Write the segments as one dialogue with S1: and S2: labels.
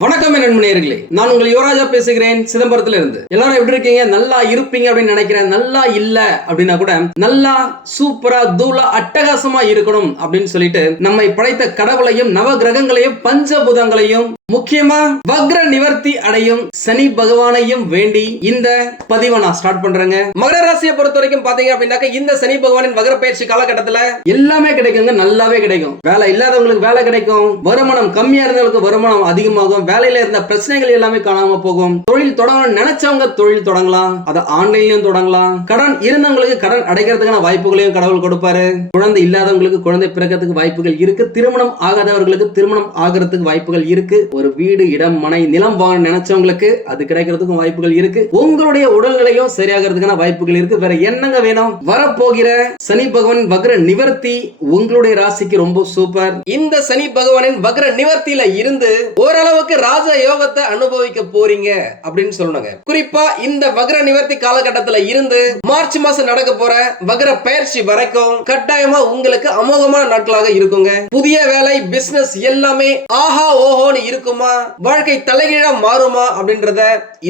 S1: வணக்கம் என் நண்பனேர்களே நான் உங்கள் யுவராஜா பேசுகிறேன் சிதம்பரத்துல இருந்து எல்லாரும் எப்படி இருக்கீங்க? நல்லா இருப்பீங்க அப்படின்னு நினைக்கிறேன். நல்லா இல்ல அப்படின்னா கூட நல்லா சூப்பரா தூளா அட்டகாசமா இருக்கணும் அப்படின்னு சொல்லிட்டு நம்மை படைத்த கடவுளையும் நவ கிரகங்களையும் பஞ்சபூதங்களையும் முக்கியமா வக்ர நிவர்த்தி அடையும் சனி பகவானையும் வேண்டி இந்த பதிவை நான் ஸ்டார்ட் பண்றேங்க. மகர ராசியை பொறுத்த வரைக்கும் பாத்தீங்க அப்படின்னாக்க இந்த சனி பகவானின் வக்ர பயிற்சி காலகட்டத்துல எல்லாமே கிடைக்குங்க. நல்லாவே கிடைக்கும். வேலை இல்லாதவங்களுக்கு வேலை கிடைக்கும். வருமானம் கம்மியா இருந்தவங்களுக்கு வருமானம் அதிகமாகும். வேலையில இருந்த பிரச்சனைகள் எல்லாமே காணாம போகும். தொழில் தொடங்கணும் நினைச்சவங்க தொழில் தொடங்கலாம். அதை ஆன்லைன்லயும் தொடங்கலாம். கடன் இருந்தவங்களுக்கு கடன் அடைக்கிறதுக்கான வாய்ப்புகளையும் கடவுள் கொடுப்பாரு. குழந்தை இல்லாதவங்களுக்கு குழந்தை பிறக்கிறதுக்கு வாய்ப்புகள் இருக்கு. திருமணம் ஆகாதவர்களுக்கு திருமணம் ஆகிறதுக்கு வாய்ப்புகள் இருக்கு. ஒரு வீடு இடம் மனை நிலம் வாங்க நினைச்சவங்களுக்கு அது கிடைக்கிறதுக்கும் வாய்ப்புகள் இருக்கு. உங்களுடைய உடல்நிலையும் சரியாகிறதுக்கான வாய்ப்புகள் இருக்கு. வேற என்னங்க வேணும்? வரப்போகிற சனி பகவான் வக்ர நிவர்த்தி உங்களுடைய ராசிக்கு ரொம்ப சூப்பர். இந்த சனி பகவானின் வக்ர நிவர்த்தியில இருந்து ஓரளவுக்கு ராஜ யோகத்தை அனுபவிக்க போறீங்க அப்படின்னு சொல்லணுங்க. குறிப்பா இந்த வக்ர நிவர்த்தி காலகட்டத்துல இருந்து மார்ச் மாசம் நடக்க போற வக்ர பயிற்சி வரைக்கும் கட்டாயமா உங்களுக்கு அமோகமான நாட்களாக இருக்குங்க. புதிய வேலை பிசினஸ் எல்லாமே ஆஹா ஓஹோன்னு இருக்கும் இருக்குமா? வாழ்க்கை தலைகீழா மாறுமா அப்படின்றத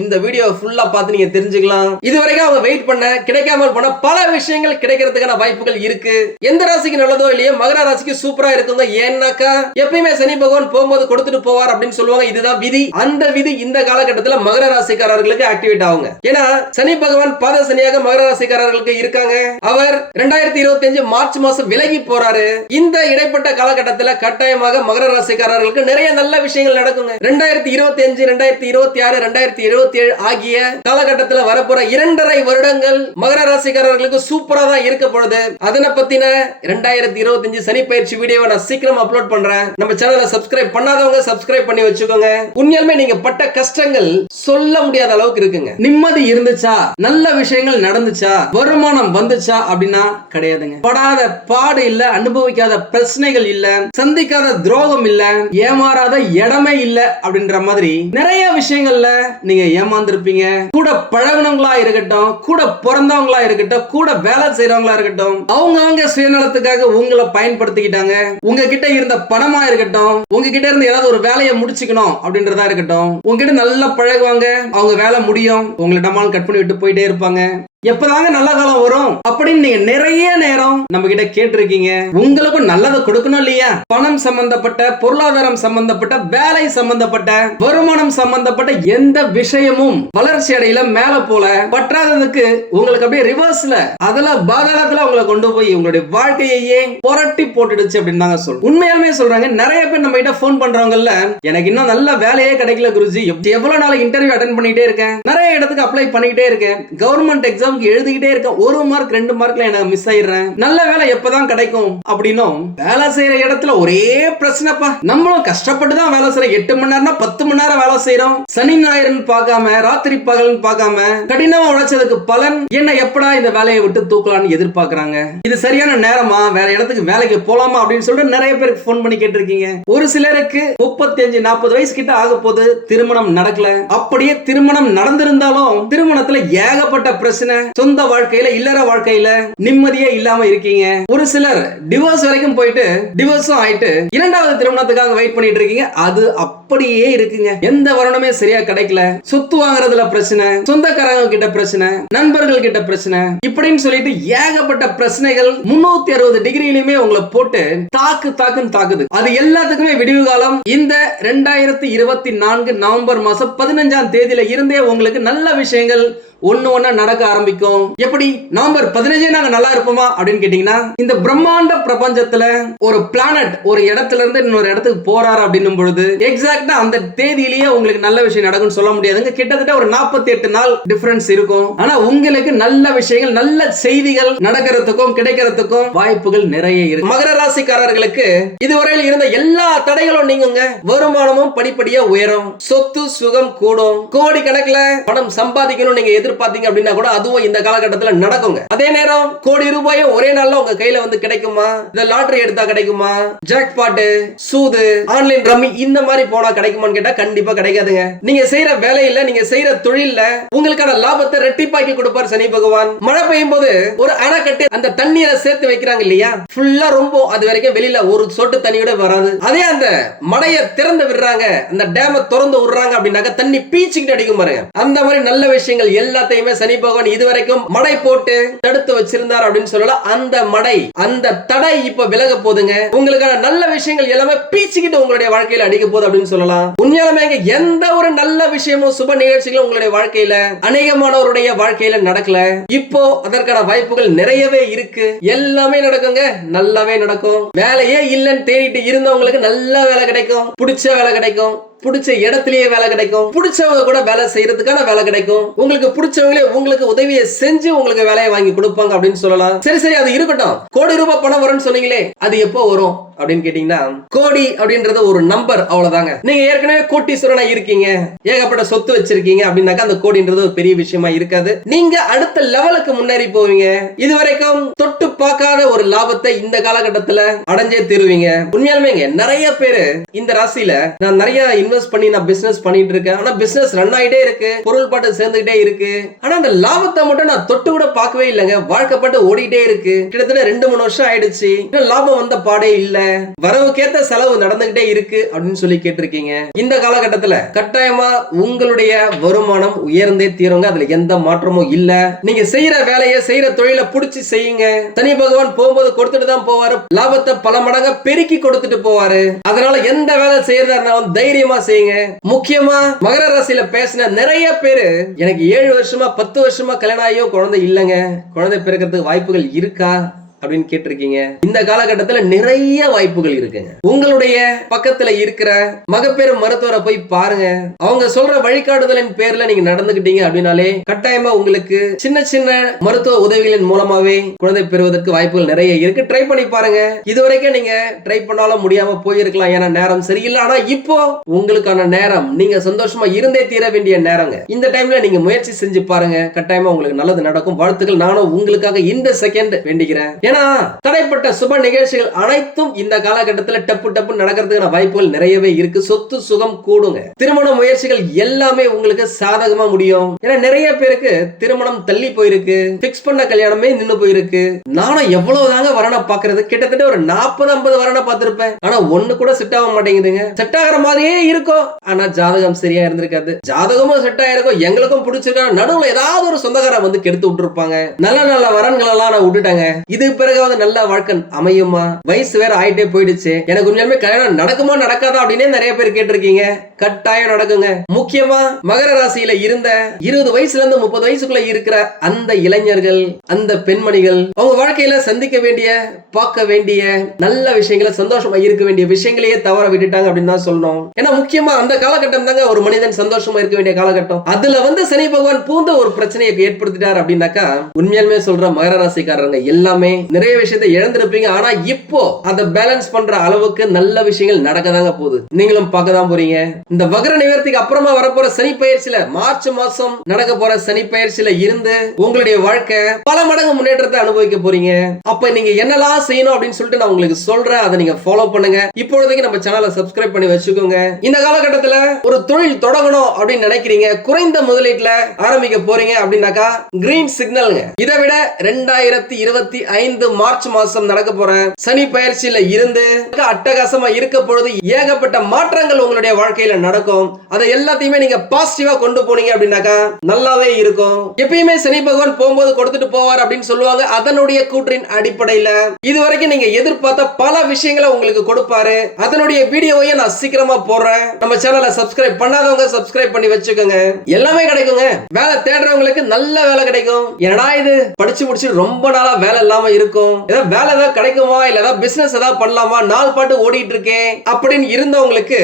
S1: இந்த வீடியோ ஃபுல்லா பார்த்து நீங்க தெரிஞ்சுக்கலாம். இதுவரைக்கும் அவங்க வெயிட் பண்ண கிடைக்காமல் போன பல விஷயங்கள் கிடைக்கிறதுக்கான வாய்ப்புகள் இருக்கு. எந்த ராசிக்கு நல்லதோ இல்லையோ மகர ராசிக்கு சூப்பரா இருக்குங்க. ஏன்னாக்கா எப்பயுமே சனி பகவான் போகும்போது கொடுத்துட்டு போவார் அப்படின்னு சொல்லுவாங்க. இதுதான் விதி. அந்த விதி இந்த காலகட்டத்தில் மகர ராசிக்காரர்களுக்கு ஆக்டிவேட் ஆகுங்க. ஏன்னா சனி பகவான் பாத சனியாக மகர ராசிக்காரர்களுக்கு இருக்காங்க. அவர் ரெண்டாயிரத்தி இருபத்தி அஞ்சு மார்ச் மாசம் விலகி போறாரு. இந்த இடைப்பட்ட காலகட்டத்தில் கட்டாயமாக மகர ராசிக்காரர்களுக்கு நிறைய நல்ல விஷயங்கள் நடக்குங்க. ரெண்டாயிரத்தி இருபத்தி அஞ்சு ரெண்டாயிரத்தி இருபத்தி ஆறு ரெண்டாயிரத்தி இருபத்தி ஏழு ஆகிய காலகட்டத்தில் வரப்போற இரண்டரை வருடங்கள் மகர ராசிக்காரர்களுக்கு சூப்பரா தான் இருக்க போகுது. அதனை பத்தின ரெண்டாயிரத்தி இருபத்தி அஞ்சு சனி பயிற்சி வீடியோவை நான் சீக்கிரம் அப்லோட் பண்றேன். நம்ம சேனலை சப்ஸ்கிரைப் பண்ணாதவங்க சப்ஸ்கிரைப் பண்ணி வச்சுக்கோங்க. உண்மையாலுமே நீங்க பட்ட கஷ்டங்கள் சொல்ல முடியாத அளவுக்கு இருக்குங்க. நிம்மதி இருந்துச்சா? நல்ல விஷயங்கள் நடந்துச்சா? வருமானம் வந்துச்சா? அப்படின்னா கிடையாதுங்க. படாத பாடு இல்ல அனுபவிக்காத பிரச்சனைகள் இல்ல சந்திக்காத துரோகம் இல்ல ஏமாறாத இடமே இல்ல அப்படின்ற மாதிரி நிறைய விஷயங்கள்ல நீங்க ஏமாந்துருப்பீங்க. கூட பழகுனவங்களா இருக்கட்டும் கூட பிறந்தவங்களா இருக்கட்டும் கூட வேலை செய்யறவங்களா இருக்கட்டும் அவங்கவங்க சுயநலத்துக்காக உங்களை பயன்படுத்திக்கிட்டாங்க. உங்ககிட்ட இருந்த பணமா இருக்கட்டும் உங்ககிட்ட இருந்து ஏதாவது ஒரு வேலையை முடிச்சுக்கணும் அப்படின்றதா இருக்கட்டும் உங்ககிட்ட நல்லா பழகுவாங்க அவங்க வேலை முடியும் உங்களை டமால் கட் பண்ணி விட்டு போயிட்டே இருப்பாங்க. எப்பதாங்க நல்ல காலம் வரும்? அப்படின்னு நீங்க நிறைய நேரம் நம்ம கிட்ட கேட்டிருக்கீங்க. உங்களுக்கும் நல்லதை கொடுக்கணும் இல்லையா? பணம் சம்பந்தப்பட்ட பொருளாதாரம் சம்பந்தப்பட்ட வேலை சம்பந்தப்பட்ட வருமானம் சம்பந்தப்பட்ட எந்த விஷயமும் வளர்ச்சி அடையில மேல போல பற்றாததுக்கு உங்களுக்கு அப்படியே ரிவர்ஸ்ல அதுல பாதாளத்துல உங்களை கொண்டு போய் உங்களுடைய வாழ்க்கையையே புரட்டி போட்டுடுச்சு அப்படின்னு தாங்க சொல்றோம். உண்மையாலுமே சொல்றாங்க. நிறைய பேர் நம்ம கிட்ட போன் பண்றவங்கல்ல எனக்கு இன்னும் நல்ல வேலையே கிடைக்கல குருஜி. எவ்வளவு நாள் இன்டர்வியூ அட்டன் பண்ணிட்டே இருக்கேன். நிறைய இடத்துக்கு அப்ளை பண்ணிக்கிட்டே இருக்கேன். கவர்மெண்ட் எக்ஸாம் எக்ஸாம்க்கு எழுதிக்கிட்டே இருக்க ஒரு மார்க் ரெண்டு மார்க்ல எனக்கு மிஸ் ஆயிடுறேன். நல்ல வேலை எப்பதான் கிடைக்கும்? அப்படின்னும். வேலை செய்யற இடத்துல ஒரே பிரச்சனைப்பா. நம்மளும் கஷ்டப்பட்டு தான் வேலை செய்யறோம் எட்டு மணி நேரம்னா பத்து மணி நேரம் வேலை செய்யறோம் சனி ஞாயிறுன்னு பார்க்காம ராத்திரி பகல்னு பார்க்காம கடினமா உழைச்சதுக்கு பலன். என்ன எப்படா இந்த வேலையை விட்டு தூக்கலாம்னு எதிர்பார்க்கறாங்க? இது சரியான நேரமா? வேற இடத்துக்கு வேலைக்கு போலாமா? அப்படின்னு சொல்லிட்டு நிறைய பேருக்கு போன் பண்ணி கேட்டிருக்கீங்க. ஒரு சிலருக்கு முப்பத்தி அஞ்சு நாற்பது வயசு கிட்ட ஆக போது திருமணம் நடக்கல. அப்படியே திருமணம் நடந்திருந்தாலும் திருமணத்துல ஏகப்பட்ட பிரச்சனை. சொந்த வாழ்க்கையில இல்லற வாழ்க்கையில நிம்மதியே இல்லாம இருக்கீங்க. ஒரு சிலர் டிவோர்ஸ் வரைக்கும் போயிட்டு டிவோர்ஸும் ஆயிட்டு இரண்டாவது திருமணத்துக்காக வெயிட் பண்ணிட்டு இருக்கீங்க. அது அப்படியே இருக்குங்க. எந்த வருடமே சரியா கிடைக்கல. சொத்து வாங்குறதுல பிரச்சனை சொந்தக்காரங்க கிட்ட பிரச்சனை நண்பர்கள் கிட்ட பிரச்சனை இப்படின்னு சொல்லிட்டு ஏகப்பட்ட பிரச்சனைகள் முன்னூத்தி அறுபது டிகிரியிலுமே உங்களை போட்டு தாக்கு தாக்குன்னு தாக்குது. அது எல்லாத்துக்குமே விடிவு காலம். இந்த ரெண்டாயிரத்தி இருபத்தி நான்கு நவம்பர் மாசம் பதினஞ்சாம் தேதியில இருந்தே உங்களுக்கு நல்ல விஷயங்கள் ஒண்ணு ஒன்று நடக்க ஆரம்பிக்கும். எப்படி? நவம்பர் பதினஞ்சே நாங்க நல்லா இருப்போமா? அப்படின்னு கேட்டிங்கன்னா இந்த பிரம்மாண்ட பிரபஞ்சத்துல ஒரு பிளானட் ஒரு இடத்துல இருந்து இன்னொரு இடத்துக்கு போறாரு அப்படின்னும் பொழுது எக்ஸாக்டா அந்த தேதியிலேயே உங்களுக்கு நல்ல விஷயம் நடக்கும்னு சொல்ல முடியாதுங்க. கிட்டத்தட்ட ஒரு நாற்பத்தி எட்டு நாள் டிஃபரன்ஸ் இருக்கும். ஆனா உங்களுக்கு நல்ல விஷயங்கள் நல்ல செய்திகள் நடக்கிறதுக்கும் கிடைக்கிறதுக்கும் வாய்ப்புகள் நிறைய இருக்கு. மகர ராசிக்காரர்களுக்கு இதுவரையில் இருந்த எல்லா தடைகளும் நீங்குங்க. வருமானமும் படிப்படியா உயரும். சொத்து சுகம் கூடும். கோடி கணக்கில் பணம் சம்பாதிக்கணும் நீங்க
S2: எதிர்பார்த்தீங்க அப்படின்னா கூட அதுவும் இந்த காலகட்டத்தில் நடக்குங்க. அதே நேரம் கோடி ரூபாயும் ஒரே நாள்ல உங்க கையில வந்து கிடைக்குமா? இந்த லாட்டரி எடுத்தா கிடைக்குமா? ஜாக் பாட்டு சூது ஆன்லைன் ரம்மி இந்த மாதிரி போனா கிடைக்குமான்னு கேட்டா கண்டிப்பா கிடைக்காதுங்க. நீங்க செய்யற வேலையில நீங்க செய்யற தொழில்ல உங்களுக்கான லாபத்தை ரெட்டிப்பாக்கி கொடுப்பார் சனி பகவான். மழை பெய்யும் போது ஒரு அணை கட்டி அந்த தண்ணீரை சேர்த்து வைக்கிறாங்க இல்லையா? ஃபுல்லா ரொம்ப அது வரைக்கும் வெளியில ஒரு சொட்டு தண்ணியோட வராது. அதே அந்த மடையை திறந்து விடுறாங்க. அந்த டேம திறந்து விடுறாங்க அப்படின்னாக்க தண்ணி பீச்சுக்கிட்டு அடிக்கும் பாருங்க. அந்த மாதிரி நல்ல விஷயங்கள் எல்லாம் எல்லாத்தையுமே சனி பகவான் இதுவரைக்கும் மடை போட்டு தடுத்து வச்சிருந்தார் அப்படின்னு சொல்லலாம் அந்த மடை அந்த தடை இப்ப விலக போதுங்க உங்களுக்கான நல்ல விஷயங்கள் எல்லாமே பீச்சுக்கிட்டு உங்களுடைய வாழ்க்கையில அடிக்க போகுது அப்படின்னு சொல்லலாம். உண்மையாலுமே எந்த ஒரு நல்ல விஷயமும் சுப நிகழ்ச்சிகளும் உங்களுடைய வாழ்க்கையில அநேகமானவருடைய வாழ்க்கையில நடக்கல. இப்போ அதற்கான வாய்ப்புகள் நிறையவே இருக்கு. எல்லாமே நடக்குங்க. நல்லாவே நடக்கும். வேலையே இல்லைன்னு தேடிட்டு இருந்தவங்களுக்கு நல்ல வேலை கிடைக்கும். பிடிச்ச வேலை கிடைக்கும். பிடிச்ச இடத்துலயே வேலை கிடைக்கும். பிடிச்சவங்க கூட வேலை செய்யறதுக்கான வேலை கிடைக்கும். உங்களுக்கு பிடிச்சவங்களே உங்களுக்கு உதவியை செஞ்சு உங்களுக்கு வேலையை வாங்கி கொடுப்பாங்க அப்படின்னு சொல்லலாம். சரி சரி அது இருக்கட்டும். கோடி ரூபாய் பணம் வரும்னு சொன்னீங்களே அது எப்போ வரும் அப்படின்னு கேட்டீங்கன்னா கோடி அப்படின்றது ஒரு நம்பர் அவ்வளவுதாங்க. நீங்க ஏற்கனவே கோட்டீஸ்வரனா இருக்கீங்க. ஏகப்பட்ட சொத்து வச்சிருக்கீங்க அப்படின்னாக்கா அந்த கோடின்றது ஒரு பெரிய விஷயமா இருக்காது. நீங்க அடுத்த லெவலுக்கு முன்னேறி போவீங்க. இது வரைக்கும் தொட்டு பார்க்காத ஒரு லாபத்தை இந்த காலகட்டத்துல அடைஞ்சே தருவீங்க. உண்மையாலுமே நிறைய பேரு இந்த ராசியில நான் நிறைய இன்வெஸ்ட் பண்ணி நான் பிசினஸ் பண்ணிட்டு இருக்கேன் ஆனா பிசினஸ் ரன் ஆகிட்டே இருக்கு. பொருள் பாட்டு சேர்ந்துகிட்டே இருக்கு. ஆனா அந்த லாபத்தை மட்டும் நான் தொட்டு கூட பார்க்கவே இல்லைங்க. வாழ்க்கைப்பட்டு ஓடிட்டே இருக்கு. கிட்டத்தட்ட ரெண்டு மூணு வருஷம் ஆயிடுச்சு. லாபம் வந்த பாடே இல்ல. வரவுக்கேத்த செலவு நடந்துகிட்டே இருக்கு அப்படின்னு சொல்லி கேட்டிருக்கீங்க. இந்த காலகட்டத்துல கட்டாயமா உங்களுடைய வருமானம் உயர்ந்தே தீருங்க. அதுல எந்த மாற்றமும் இல்ல. நீங்க செய்யற வேலையை செய்யற தொழிலை புடிச்சு செய்யுங்க. சனி பகவான் போகும்போது கொடுத்துட்டு தான் போவாரு. லாபத்தை பல மடங்கா பெருக்கி கொடுத்துட்டு போவாரு. அதனால எந்த வேலை செய்யறதா இருந்தாலும் தைரியமா செய்யுங்க. முக்கியமா மகர ராசியில பேசின நிறைய பேரு எனக்கு ஏழு வருஷமா பத்து வருஷமா கல்யாணம் ஆகியோ குழந்தை இல்லைங்க. குழந்தை பிறக்கிறதுக்கு வாய்ப்புகள் இருக்கா? அப்படின்னு கேட்டிருக்கீங்க. இந்த காலகட்டத்துல நிறைய வாய்ப்புகள் இருக்குங்க. உங்களுடைய பக்கத்துல இருக்கிற மகப்பேறு மருத்துவரை போய் பாருங்க. அவங்க சொல்ற வழிகாட்டுதலின் பேர்ல நீங்க நடந்துகிட்டீங்க அப்படின்னாலே கட்டாயமா உங்களுக்கு சின்ன சின்ன மருத்துவ உதவிகளின் மூலமாவே குழந்தை பெறுவதற்கு வாய்ப்புகள் நிறைய இருக்கு. ட்ரை பண்ணி பாருங்க. இதுவரைக்கும் நீங்க ட்ரை பண்ணாலும் முடியாம போயிருக்கலாம். ஏன்னா நேரம் சரியில்லை. ஆனா இப்போ உங்களுக்கான நேரம் நீங்க சந்தோஷமா இருந்தே தீர வேண்டிய நேரங்க. இந்த டைம்ல நீங்க முயற்சி செஞ்சு பாருங்க. கட்டாயமா உங்களுக்கு நல்லது நடக்கும். வாழ்த்துக்கள். நானும் உங்களுக்காக இந்த செகண்ட் வேண்டிக்கிறேன் ஏன்னா தடைப்பட்ட சுப நிகழ்ச்சிகள் அனைத்தும் இந்த காலகட்டத்தில் டப்பு டப்பு நடக்கிறதுக்கான வாய்ப்புகள் நிறையவே இருக்கு. சொத்து சுகம் கூடுங்க. திருமண முயற்சிகள் எல்லாமே உங்களுக்கு சாதகமா முடியும். ஏன்னா நிறைய பேருக்கு திருமணம் தள்ளி போயிருக்கு. பிக்ஸ் பண்ண கல்யாணமே நின்னு போயிருக்கு. நானும் எவ்வளவு தாங்க வரனை பாக்குறது கிட்டத்தட்ட ஒரு நாற்பது ஐம்பது வரனை பார்த்திருப்பேன். ஆனா ஒண்ணு கூட செட் ஆக மாட்டேங்குதுங்க. செட் ஆகிற மாதிரியே இருக்கும். ஆனா ஜாதகம் சரியா இருந்திருக்காது. ஜாதகமும் செட் ஆயிருக்கும் எங்களுக்கும் பிடிச்சிருக்கா. நடுவுல ஏதாவது ஒரு சொந்தக்காரன் வந்து கெடுத்து விட்டுருப்பாங்க. நல்ல நல்ல வரன்கள் எல்லாம் நான் விட்டுட்டாங்க. இது பிறகாவது நல்ல வாழ்க்கை அமையுமா? வயசு வேற ஆயிட்டே போயிடுச்சு. எனக்கு உண்மையாலுமே கல்யாணம் நடக்குமா நடக்காதா அப்படின்னே நிறைய பேர் கேட்டிருக்கீங்க. கட்டாயம் நடக்குங்க. முக்கியமா மகர ராசியில இருந்த இருபது வயசுல இருந்து முப்பது வயசுக்குள்ள இருக்கிற அந்த இளைஞர்கள் அந்த பெண்மணிகள் அவங்க வாழ்க்கையில சந்திக்க வேண்டிய பார்க்க வேண்டிய நல்ல விஷயங்களை சந்தோஷமா இருக்க வேண்டிய விஷயங்களையே தவற விட்டுட்டாங்க அப்படின்னு தான் சொல்லணும். ஏன்னா முக்கியமா அந்த காலகட்டம் தாங்க ஒரு மனிதன் சந்தோஷமா இருக்க வேண்டிய காலகட்டம். அதுல வந்து சனி பகவான் பூந்த ஒரு பிரச்சனையை ஏற்படுத்திட்டார் அப்படின்னாக்கா உண்மையாலுமே சொல்ற மகர ராசிக்காரங்க எல்லாமே நிறைய விஷயத்தை இழந்திருப்பீங்க. ஆனா இப்போ அதை பேலன்ஸ் பண்ற அளவுக்கு நல்ல விஷயங்கள் நடக்கதாங்க போகுது. நீங்களும் பார்க்க தான் போறீங்க. இந்த வகர நிவர்த்திக்கு அப்புறமா வரப்போற சனி பயிற்சியில மார்ச் மாசம் நடக்க போற சனி பயிற்சியில இருந்து உங்களுடைய வாழ்க்கை பல மடங்கு முன்னேற்றத்தை அனுபவிக்க போறீங்க. அப்ப நீங்க என்னெல்லாம் செய்யணும் அப்படின்னு சொல்லிட்டு நான் உங்களுக்கு சொல்றேன். அதை நீங்க ஃபாலோ பண்ணுங்க. இப்பொழுதைக்கு நம்ம சேனலை சப்ஸ்கிரைப் பண்ணி வச்சுக்கோங்க. இந்த காலகட்டத்துல ஒரு தொழில் தொடங்கணும் அப்படின்னு நினைக்கிறீங்க. குறைந்த முதலீட்டுல ஆரம்பிக்க போறீங்க அப்படின்னாக்கா கிரீன் சிக்னல்ங்க இதை விட ரெண்டாயிரத்தி இருபத்தி ஐந்து மார்ச் மாசம் நடக்க போற சனி பயிற்சியில இருந்து அட்டகாசமா இருக்க பொழுது ஏகப்பட்ட மாற்றங்கள் உங்களுடைய வாழ்க்கையில நடக்கும். அதை எல்லாத்தையுமே நீங்க பாசிட்டிவா கொண்டு போனீங்க அப்படின்னாக்கா நல்லாவே இருக்கும். எப்பயுமே சனி பகவான் போகும்போது கொடுத்துட்டு போவார் அப்படின்னு சொல்லுவாங்க. அதனுடைய கூற்றின் அடிப்படையில இதுவரைக்கும் நீங்க எதிர்பார்த்த பல விஷயங்களை உங்களுக்கு கொடுப்பாரு. அதனுடைய வீடியோவையும் நான் சீக்கிரமா போடுறேன். நம்ம சேனலை சப்ஸ்கிரைப் பண்ணாதவங்க சப்ஸ்கிரைப் பண்ணி வச்சுக்கோங்க. எல்லாமே கிடைக்குங்க. வேலை தேடுறவங்களுக்கு நல்ல வேலை கிடைக்கும். என்னடா இது? படிச்சு முடிச்சு ரொம்ப நாளா வேலை இல்லாம இருக்கு இருக்கும்? ஏதாவது வேலை ஏதாவது கிடைக்குமா? இல்ல ஏதாவது பிசினஸ் ஏதாவது பண்ணலாமா? நாள் பாட்டு ஓடிட்டு இருக்கேன் அப்படின்னு இருந்தவங்களுக்கு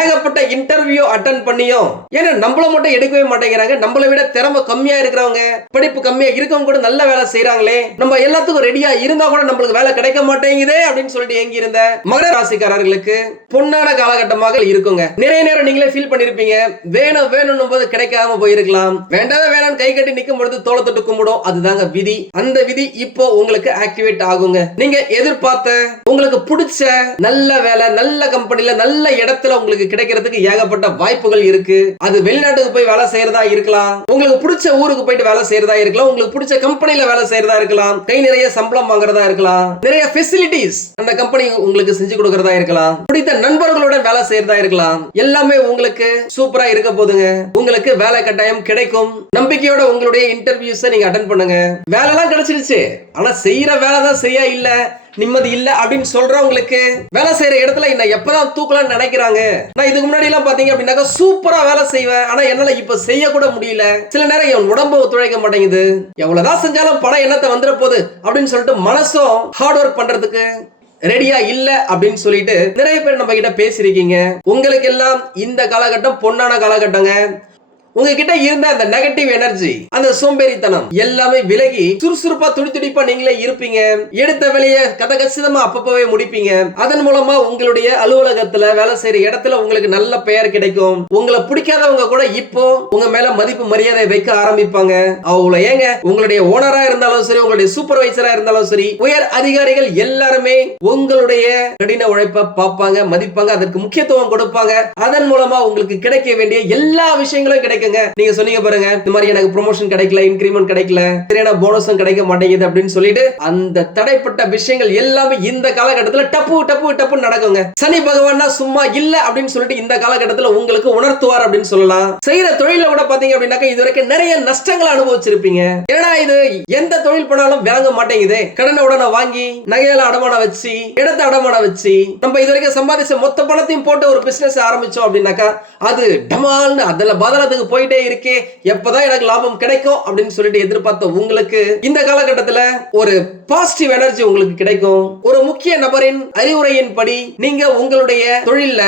S2: ஏகப்பட்ட இன்டர்வியூ அட்டன் பண்ணியும் ஏன்னா நம்மள மட்டும் எடுக்கவே மாட்டேங்கிறாங்க. நம்மளை விட திறமை கம்மியா இருக்கிறவங்க படிப்பு கம்மியா இருக்கவங்க கூட நல்ல வேலை செய்யறாங்களே நம்ம எல்லாத்துக்கும் ரெடியா இருந்தா கூட நம்மளுக்கு வேலை கிடைக்க மாட்டேங்குதே அப்படின்னு சொல்லிட்டு ஏங்கி இருந்த மகர ராசிக்காரர்களுக்கு பொன்னான காலகட்டமாக இருக்குங்க. நிறைய நேரம் நீங்களே ஃபீல் பண்ணிருப்பீங்க. வேணும் வேணும் போது கிடைக்காம போயிருக்கலாம். வேண்டாத வேணாம் கை கட்டி நிற்கும் பொழுது தோள தொட்டு கும்பிடும். அதுதாங்க விதி. அந்த விதி இப்போ உங்களுக்கு ஆக்டிவேட் ஆகுங்க. நீங்க எதிர்பார்த்த உங்களுக்கு பிடிச்ச நல்ல வேலை நல்ல கம்பெனில நல்ல இடத்துல உங்களுக்கு கிடைக்கிறதுக்கு ஏகப்பட்ட வாய்ப்புகள் இருக்கு. அது வெளிநாட்டுக்கு போய் வேலை செய்யறதா இருக்கலாம். உங்களுக்கு பிடிச்ச ஊருக்கு போயிட்டு வேலை செய்யறதா இருக்கலாம். உங்களுக்கு பிடிச்ச கம்பெனில வேலை செய்யறதா இருக்கலாம். கை நிறைய சம்பளம் வாங்குறதா இருக்கலாம். நிறைய ஃபெசிலிட்டிஸ் அந்த கம்பெனி உங்களுக்கு செஞ்சு கொடுக்கறதா இருக்கலாம். பிடித்த நண்பர்களுடன் வேலை செய்யறதா இருக்கலாம். எல்லாமே உங்களுக்கு சூப்பரா இருக்க போதுங்க. உங்களுக்கு வேலை கட்டாயம் கிடைக்கும். நம்பிக்கையோட உங்களுடைய இன்டர்வியூஸை நீங்க அட்டன் பண்ணுங்க. வேலை எல்லாம் கிடைச்சிருச்சு. ஆனா செய்யற வேலை தான் சரியா இல்ல நிம்மதி இல்ல அப்படின்னு சொல்றவங்களுக்கு வேலை செய்யற இடத்துல என்ன எப்பதான் தூக்கலாம்னு நினைக்கிறாங்க? நான் இதுக்கு முன்னாடி எல்லாம் பாத்தீங்க அப்படின்னாக்கா சூப்பரா வேலை செய்வேன். ஆனா என்னால இப்ப செய்ய கூட முடியல. சில நேரம் என் உடம்பு ஒத்துழைக்க மாட்டேங்குது. எவ்வளவுதான் செஞ்சாலும் பணம் என்னத்தை வந்துட போகுது அப்படின்னு சொல்லிட்டு மனசும் ஹார்ட் ஒர்க் பண்றதுக்கு ரெடியா இல்ல அப்படின்னு சொல்லிட்டு நிறைய பேர் நம்ம கிட்ட பேசிருக்கீங்க உங்களுக்கு எல்லாம் இந்த காலகட்டம் பொன்னான காலகட்டங்க. உங்ககிட்ட இருந்த அந்த நெகட்டிவ் எனர்ஜி அந்த சோம்பேறித்தனம் எல்லாமே விலகி சுறுசுறுப்பா துடி துடிப்பா நீங்களே இருப்பீங்க. எடுத்த வேலையை கத கச்சிதமா அப்பப்பவே முடிப்பீங்க. அதன் மூலமா உங்களுடைய அலுவலகத்துல வேலை செய்யற இடத்துல உங்களுக்கு நல்ல பெயர் கிடைக்கும். உங்களை பிடிக்காதவங்க கூட இப்போ உங்க மேல மதிப்பு மரியாதை வைக்க ஆரம்பிப்பாங்க. அவ்வளவு ஏங்க உங்களுடைய ஓனரா இருந்தாலும் சரி உங்களுடைய சூப்பர்வைசரா இருந்தாலும் சரி உயர் அதிகாரிகள் எல்லாருமே உங்களுடைய கடின உழைப்பை பார்ப்பாங்க மதிப்பாங்க அதற்கு முக்கியத்துவம் கொடுப்பாங்க. அதன் மூலமா உங்களுக்கு கிடைக்க வேண்டிய எல்லா விஷயங்களும் கேளுங்க. நீங்க சொன்னீங்க பாருங்க இந்த மாதிரி எனக்கு ப்ரொமோஷன் கிடைக்கல இன்கிரிமெண்ட் கிடைக்கல சரியான போனஸும் கிடைக்க மாட்டேங்குது அப்படின்னு சொல்லிட்டு அந்த தடைப்பட்ட விஷயங்கள் எல்லாமே இந்த காலகட்டத்தில் டப்பு டப்பு டப்பு நடக்குங்க. சனி பகவான் சும்மா இல்ல அப்படின்னு சொல்லிட்டு இந்த காலகட்டத்தில் உங்களுக்கு உணர்த்துவார் அப்படின்னு சொல்லலாம். செய்யற தொழில கூட பாத்தீங்க அப்படின்னாக்க இது வரைக்கும் நிறைய நஷ்டங்களை அனுபவிச்சிருப்பீங்க. ஏன்னா இது? எந்த தொழில் பண்ணாலும் விளங்க மாட்டேங்குது. கடனை உடனே வாங்கி நகையில அடமானம் வச்சு இடத்த அடமானம் வச்சு நம்ம இது வரைக்கும் சம்பாதிச்ச மொத்த பணத்தையும் போட்டு ஒரு பிசினஸ் ஆரம்பிச்சோம் அப்படின்னாக்கா அது டமால்னு அதுல பதலத்துக்கு போயிட்டே இருக்கே எப்பதான் எனக்கு லாபம் கிடைக்கும் அப்படின்னு சொல்லிட்டு எதிர்பார்த்த உங்களுக்கு இந்த காலகட்டத்துல ஒரு பாசிட்டிவ் எனர்ஜி உங்களுக்கு கிடைக்கும். ஒரு முக்கிய நபரின் அறிவுரையின்படி நீங்க உங்களுடைய தொழில்ல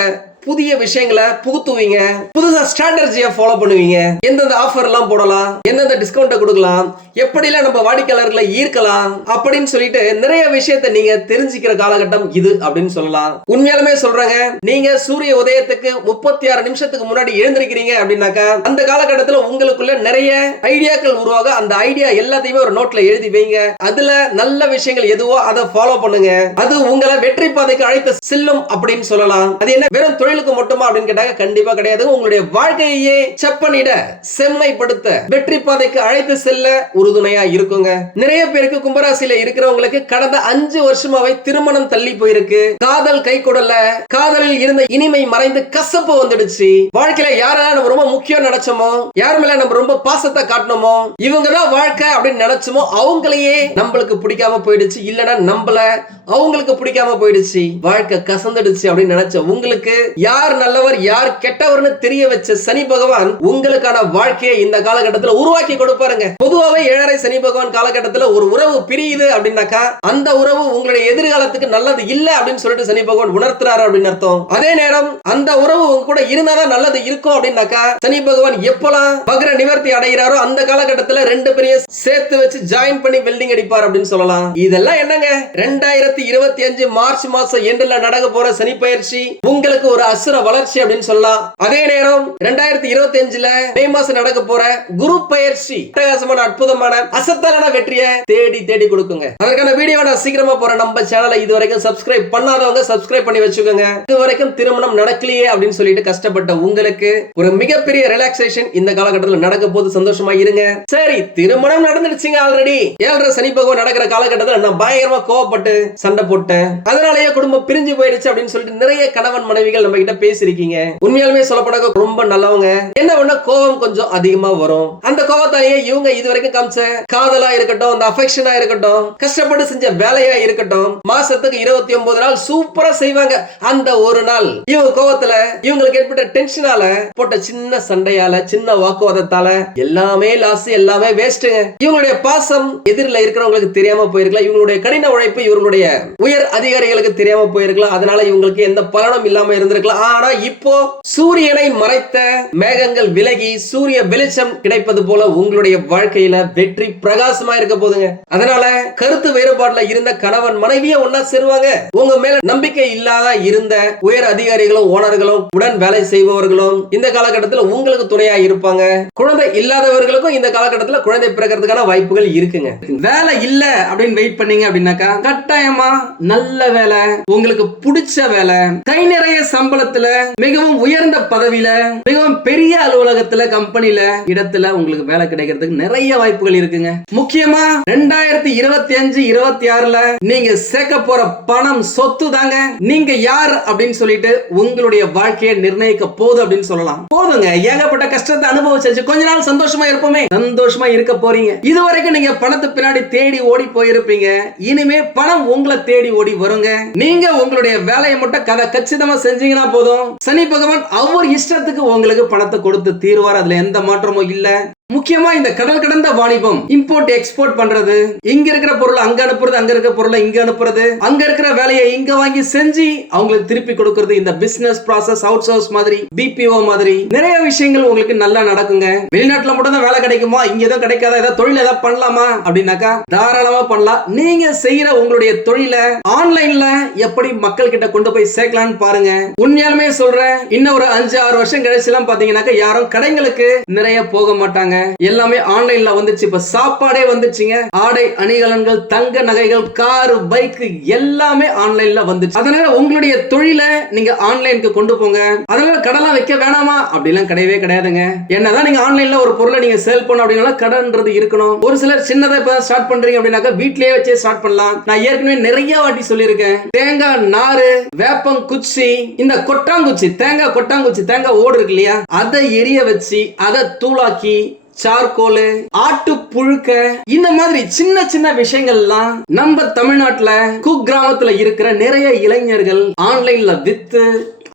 S2: புதிய விஷயங்களை புகுத்துவீங்க. புதுசா ஸ்ட்ராட்டஜியை ஃபாலோ பண்ணுவீங்க. எந்தெந்த ஆஃபர் எல்லாம் போடலாம் எந்தெந்த டிஸ்கவுண்ட்டை கொடுக்கலாம் எப்படிலாம் நம்ம வாடிக்கையாளர்களை ஈர்க்கலாம் அப்படின்னு சொல்லிட்டு நிறைய விஷயத்தை நீங்க தெரிஞ்சுக்கிற காலகட்டம் இது அப்படின்னு சொல்லலாம். உண்மையாலுமே சொல்றாங்க நீங்க சூரிய உதயத்துக்கு முப்பத்தி ஆறு நிமிஷத்துக்கு முன்னாடி எழுந்திருக்கிறீங்க அப்படின்னாக்கா அந்த காலகட்டத்தில் உங்களுக்குள்ள நிறைய ஐடியாக்கள் உருவாக அந்த ஐடியா எல்லாத்தையுமே ஒரு நோட்ல எழுதி வைங்க. அதுல நல்ல விஷயங்கள் எதுவோ அதை ஃபாலோ பண்ணுங்க. அது உங்களை வெற்றி பாதைக்கு அழைத்து செல்லும் அப்படின்னு சொல்லலாம். அது என்ன? வெறும் தொழிலுக்கு மட்டுமா அப்படின்னு கேட்டாங்க கண்டிப்பா கிடையாது உங்களுடைய வாழ்க்கையே செப்பனிட செம்மைப்படுத்த வெற்றி பாதைக்கு அழைத்து செல்ல உறுதுணையா இருக்குங்க. நிறைய பேருக்கு கும்பராசியில இருக்கிறவங்களுக்கு கடந்த அஞ்சு வருஷமாவே திருமணம் தள்ளி போயிருக்கு. காதல் கை கொடல காதலில் இருந்த இனிமை மறைந்து கசப்பு வந்துடுச்சு. வாழ்க்கையில யாரெல்லாம் நம்ம ரொம்ப முக்கியம் நினைச்சோமோ யார் மேல நம்ம ரொம்ப பாசத்தை காட்டணுமோ இவங்கதான் வாழ்க்கை அப்படின்னு நினைச்சோமோ அவங்களையே நம்மளுக்கு பிடிக்காம போயிடுச்சு. இல்லைன்னா நம்மள அவங்களுக்கு பிடிக்காம போயிடுச்சு. வாழ்க்கை கசந்துடுச்சு அப்படின்னு நினைச்ச உங்களுக்கு யார் நல்லவர் யார் கெட்டவர்னு தெரிய வச்ச சனி பகவான் உங்களுக்கான வாழ்க்கையை இந்த காலகட்டத்துல உருவாக்கி கொடுப்பாருங்க. பொதுவாவே ஏழரை சனி பகவான் காலகட்டத்துல ஒரு உறவு பிரியுது அப்படின்னாக்கா அந்த உறவு உங்களுடைய எதிர்காலத்துக்கு நல்லது இல்ல அப்படின்னு சொல்லிட்டு சனி பகவான் உணர்த்துறாரு அப்படின்னு அர்த்தம். அதே நேரம் அந்த உறவு உங்க கூட இருந்தாதான் நல்லது இருக்கும் அப்படின்னாக்கா சனி பகவான் எப்பலாம் பகிர நிவர்த்தி அடைகிறாரோ அந்த காலகட்டத்துல ரெண்டு பேரையும் சேர்த்து வச்சு ஜாயின் பண்ணி வெல்டிங் அடிப்பார் அப்படின்னு சொல்லலாம். இதெல்லாம் என்னங்க? ரெண்டாயிரத்தி இருபத்தி அஞ்சு மார்ச் மாசம் எண்டுல நடக்க போற சனி பயிற்சி. உங்களுக்கு ஒரு அசுர வளர்ச்சி அப்படின்னு சொல்லலாம். அதே நேரம் ரெண்டாயிரத்தி இருபத்தி அஞ்சுல மே மாசம் நடக்க போற குரு பயிற்சி அட்டகாசமான அற்புதமான அசத்தாலான வெற்றியை தேடி தேடி கொடுக்குங்க. அதற்கான வீடியோ நான் சீக்கிரமா போற நம்ம சேனலை இது வரைக்கும் சப்ஸ்கிரைப் பண்ணாதவங்க சப்ஸ்கிரைப் பண்ணி வச்சுக்கோங்க. இது வரைக்கும் திருமணம் நடக்கலையே அப்படின்னு சொல்லிட்டு கஷ்டப்பட்ட உங்களுக்கு ஒரு மிகப்பெரிய ரிலாக்ஸேஷன் இந்த காலகட்டத்தில் நடக்க போது சந்தோஷமா இருங்க. சரி திருமணம் நடந்துடுச்சுங்க ஆல்ரெடி ஏழரை சனி பகவான் நடக்கிற காலகட்டத்தில் நான் பயங்கரமா கோவப்பட்டு சண்டை போட்டேன். அதனாலயே குடும்பம் பிரிஞ்சு போயிடுச்சு அப்படின்னு சொல்லிட்டு நிறைய கணவன் மனைவிகள் நம்ம கிட்ட பேசிருக்கீங்க உண்மையாலுமே சொல்லப்படாத ரொம்ப நல்லவங்க. என்ன ஒண்ணு கோபம் கொஞ்சம் அதிகமா வரும். அந்த கோபத்தாலேயே இவங்க இது வரைக்கும் காமிச்ச காதலா இருக்கட்டும் அந்த அஃபெக்ஷனா இருக்கட்டும் கஷ்டப்பட்டு செஞ்ச வேலையா இருக்கட்டும் மாசத்துக்கு இருபத்தி ஒன்பது நாள் சூப்பரா செய்வாங்க. அந்த ஒரு நாள் இவங்க கோபத்துல இவங்களுக்கு ஏற்பட்ட டென்ஷனால போட்ட சின்ன சண்டையால சின்ன வாக்குவாதத்தால எல்லாமே லாஸ் எல்லாமே வேஸ்ட்டுங்க இவங்களுடைய பாசம் எதிரில் இருக்கிறவங்களுக்கு தெரியாம போயிருக்கலாம். இவங்களுடைய கடின உழைப்பு இவங்களுடைய உயர் அதிகாரிகளுக்கு தெரியாம போயிருக்கலாம். அதனால இவங்களுக்கு எந்த பலனும் இல்லாம இருந்திருக்கலாம். ஆனா இப்போ சூரியனை மறைத்த மேகங்கள் விலகி சூரிய வெளிச்சம் கிடைப்பது போல உங்களுடைய வாழ்க்கையில வெற்றி பிரகாசமா இருக்க போதுங்க. அதனால கருத்து வேறுபாடுல இருந்த கணவன் மனைவியே ஒன்னா சேருவாங்க. உங்க மேல நம்பிக்கை இல்லாத இருந்த உயர் அதிகாரிகளும் ஓனர்களும் உடன் வேலை செய்பவர்களும் இந்த காலகட்டத்தில் உங்களுக்கு துணையா இருப்பாங்க. குழந்தை இல்லாதவர்களுக்கும் இந்த காலகட்டத்தில் குழந்தை பிறக்கிறதுக்கான வாய்ப்புகள் இருக்குங்க.
S1: வேலை இல்ல அப்படின்னு வெயிட் பண்ணீங்க அப்படின்னாக்கா கட்டாயமா நல்ல வேலை உங்களுக்கு பிடிச்ச வேலை கை நிறைய சம்பளம் நிறுவனத்துல மிகவும் உயர்ந்த பதவியில மிகவும் பெரிய அலுவலகத்துல கம்பெனில இடத்துல உங்களுக்கு வேலை கிடைக்கிறதுக்கு நிறைய வாய்ப்புகள் இருக்குங்க. முக்கியமா ரெண்டாயிரத்தி இருபத்தி அஞ்சு இருபத்தி ஆறுல நீங்க சேர்க்க போற பணம் சொத்து தாங்க நீங்க யார் அப்படின்னு சொல்லிட்டு உங்களுடைய வாழ்க்கையை நிர்ணயிக்க போகுது அப்படின்னு சொல்லலாம். போதுங்க. ஏகப்பட்ட கஷ்டத்தை அனுபவிச்சாச்சு. கொஞ்ச நாள் சந்தோஷமா இருப்போமே. சந்தோஷமா இருக்க போறீங்க. இது வரைக்கும் நீங்க பணத்து பின்னாடி தேடி ஓடி போயிருப்பீங்க. இனிமே பணம் உங்களை தேடி ஓடி வருங்க. நீங்க உங்களுடைய வேலையை மட்டும் கதை கச்சிதமா செஞ்சீங்கன்னா போதும். சனி பகவான் அவர் இஷ்டத்துக்கு உங்களுக்கு பணத்தை கொடுத்து தீர்வார். அதுல எந்த மாற்றமும் இல்லை. முக்கியமா இந்த கடல் கடந்த வாணிபம் இம்போர்ட் எக்ஸ்போர்ட் பண்றது. இங்க இருக்கிற பொருளை அங்க அனுப்புறது அங்க இருக்கிற பொருளை இங்க அனுப்புறது. அங்க இருக்கிற வேலையை இங்க வாங்கி செஞ்சு அவங்களுக்கு திருப்பி கொடுக்கறது இந்த பிசினஸ் ப்ராசஸ் அவுட் சோர்ஸ் மாதிரி பிபிஓ மாதிரி. நிறைய விஷயங்கள் உங்களுக்கு நல்லா நடக்குங்க. வெளிநாட்டுல மட்டும் தான் வேலை கிடைக்குமா? இங்க எதுவும் கிடைக்காத? ஏதாவது தொழில் ஏதாவது பண்ணலாமா? அப்படின்னாக்கா தாராளமா பண்ணலாம். நீங்க செய்யற உங்களுடைய தொழிலை ஆன்லைன்ல எப்படி மக்கள் கிட்ட கொண்டு போய் சேர்க்கலாம்னு பாருங்க. உண்மையாலுமே சொல்றேன் இன்னும் ஒரு அஞ்சு ஆறு வருஷம் கழிச்சு எல்லாம் பாத்தீங்கன்னாக்கா யாரும் கடைங்களுக்கு நிறைய போக மாட்டாங்க. எல்லாமே ஆன்லைன்ல வந்துச்சு இப்ப சாப்பாடே வந்துச்சுங்க ஆடை அணிகலன்கள் தங்க நகைகள் கார் பைக் எல்லாமே ஆன்லைன்ல வந்துச்சு அதனால உங்களுடைய தொழிலை நீங்க ஆன்லைனுக்கு கொண்டு போங்க. அதனால கடலாம் வைக்க வேணாமா? அப்படிலாம் கிடையவே கிடையாதுங்க. என்னதான் நீங்க ஆன்லைன்ல ஒரு பொருளை நீங்க சேல் பண்ண அப்படின்னா கடன்றது இருக்கணும். ஒரு சிலர் சின்னதா இப்ப ஸ்டார்ட் பண்றீங்க அப்படின்னாக்கா வீட்லயே வச்சே ஸ்டார்ட் பண்ணலாம். நான் ஏற்கனவே நிறைய வாட்டி சொல்லியிருக்கேன். தேங்காய் நாறு வேப்பம் குச்சி இந்த கொட்டாங்குச்சி தேங்காய் கொட்டாங்குச்சி தேங்காய் ஓடு இருக்கு இல்லையா? அதை எரிய வச்சு அதை தூளாக்கி சார்கோல் ஆட்டு புழுக்க இந்த மாதிரி சின்ன சின்ன விஷயங்கள்லாம் நம்ம தமிழ்நாட்டுல குக்கிராமத்துல இருக்கிற நிறைய இளைஞர்கள் ஆன்லைன்ல வித்து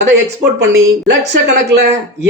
S1: அதை எக்ஸ்போர்ட் பண்ணி லட்ச கணக்குல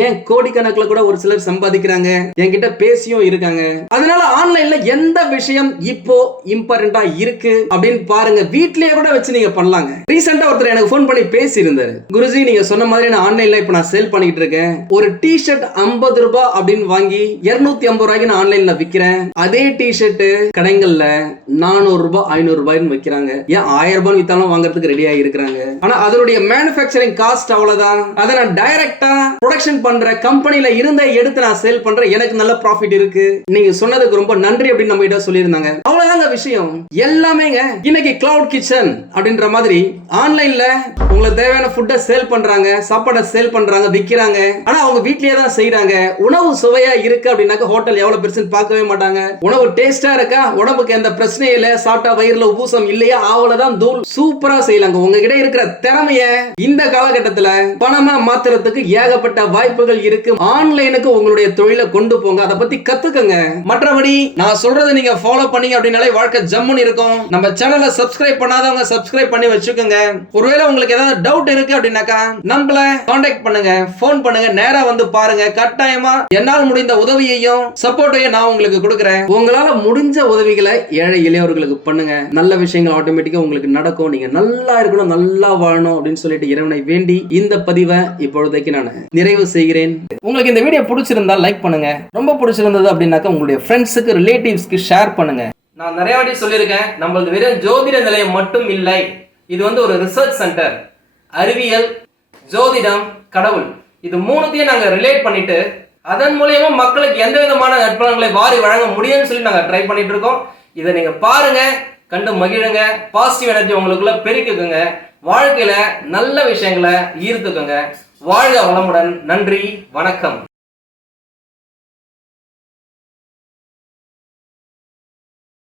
S1: ஏன் கோடி கணக்குல கூட ஒரு சிலர் சம்பாதிக்கிறாங்க? என்கிட்ட பேசியும் இருக்காங்க. அதனால ஆன்லைன்ல எந்த விஷயம் இப்போ இம்பார்ட்டண்டா இருக்கு அப்படின்னு பாருங்க. வீட்லயே கூட வச்சு நீங்க பண்ணலாங்க. ரீசெண்டா ஒருத்தர் எனக்கு ஃபோன் பண்ணி பேசி இருந்தாரு குருஜி நீங்க சொன்ன மாதிரி நான் ஆன்லைன்ல இப்ப நான் சேல் பண்ணிட்டு இருக்கேன். ஒரு டி ஷர்ட் ஐம்பது ரூபாய் அப்படின்னு வாங்கி இருநூத்தி ஐம்பது ரூபாய்க்கு நான் ஆன்லைன்ல விக்கிறேன். அதே டி ஷர்ட் கடைகள்ல நானூறு ரூபாய் ஐநூறு ரூபாய்னு விக்கிறாங்க. ஏன் ஆயிரம் ரூபாய் வித்தாலும் வாங்குறதுக்கு ரெடியா இருக்கிறாங்க. ஆனா அதனுடைய மேனுஃபேக்சரிங் காஸ்ட் அவ்வளவுதான். அதை நான் டைரக்டா ப்ரொடக்ஷன் பண்ற கம்பெனில இருந்த எடுத்து நான் சேல் பண்றேன் எனக்கு நல்ல ப்ராஃபிட் இருக்கு. நீங்க சொன்னதுக்கு ரொம்ப நன்றி அப்படின்னு நம்ம கிட்ட சொல்லியிருந்தாங்க. அவ்வளவுதாங்க விஷயம். எல்லாமேங்க இன்னைக்கு கிளவுட் கிச்சன் அப்படின்ற மாதிரி ஆன்லைன்ல உங்களுக்கு தேவையான ஃபுட்டை சேல் பண்றாங்க சாப்பாடை சேல் பண்றாங்க விக்கிறாங்க. ஆனா அவங்க வீட்லயே தான் செய்யறாங்க உணவு சுவையா இருக்கு அப்படின்னாக்க ஹோட்டல் எவ்வளவு பெருசுன்னு பார்க்கவே மாட்டாங்க. உணவு டேஸ்டா இருக்கா? உடம்புக்கு எந்த பிரச்சனையும் இல்ல. சாப்பிட்டா வயிறுல உபூசம் இல்லையா? அவ்வளவுதான் தூள் சூப்பரா செய்யலாங்க. உங்ககிட்ட இருக்கிற திறமைய இந்த காலகட்டத்துல பணமா மாத்துறதுக்கு ஏகப்பட்ட வாய்ப்புகள் இருக்கு. ஆன்லைனுக்கு உங்களுடைய தொழிலை கொண்டு போங்க. அதை பத்தி கத்துக்கங்க. மற்றபடி நான் சொல்றதை நீங்க ஃபாலோ பண்ணீங்க அப்படின்னாலே வாழ்க்கை ஜம்முன்னு இருக்கும். நம்ம சேனலை சப்ஸ்கிரைப் பண்ணாதவங்க சப்ஸ்கிரைப் பண்ணி வச்சுக்கோங்க. ஒருவேளை உங்களுக்கு ஏதாவது டவுட் இருக்கு அப்படின்னாக்கா நம்மள காண்டாக்ட் பண்ணுங்க. ஃபோன் பண்ணுங்க. நேரா வந்து பாருங்க. கட்டாயமா என்னால் முடிந்த உதவியையும் சப்போர்ட்டையும் நான் உங்களுக்கு கொடுக்குறேன். உங்களால முடிஞ்ச உதவிகளை ஏழை இளையவர்களுக்கு பண்ணுங்க. நல்ல விஷயங்கள் ஆட்டோமேட்டிக்கா உங்களுக்கு நடக்கும். நீங்க நல்லா இருக்கணும் நல்லா வாழணும் அப்படின்னு சொல்லிட்டு இறைவனை வேண்டி இந்த பதிவை இப்பொழுதைக்கு நான் நிறைவு செய்கிறேன். உங்களுக்கு இந்த வீடியோ பிடிச்சிருந்தா லைக் பண்ணுங்க. ரொம்ப பிடிச்சிருந்தது அப்படின்னாக்கா உங்களுடைய ஃப்ரெண்ட்ஸுக்கு ரிலேட்டிவ்ஸ்க்கு ஷேர் பண்ணுங்க. நான் நிறைய வாட்டி சொல்லியிருக்கேன் நம்மளது வெறும் ஜோதிட நிலையம் மட்டும் இல்லை. இது வந்து ஒரு ரிசர்ச் சென்டர் அறிவியல் ஜோதிடம் கடவுள். இது மூணுத்தையும் நாங்கள் ரிலேட் பண்ணிட்டு அதன் மூலயமா மக்களுக்கு எந்த விதமான நற்பலன்களை வாரி வழங்க முடியும்னு சொல்லி நாங்கள் ட்ரை பண்ணிட்டு இருக்கோம். இதை நீங்கள் பாருங்க கண்டு மகிழுங்க பாசிட்டிவ் எனர்ஜி உங்களுக்குள்ள பெருக்கிக்குங்க வாழ்க்கையில் நல்ல விஷயங்களை ஈர்த்துக்கோங்க. வாழ்க வளமுடன். நன்றி. வணக்கம்.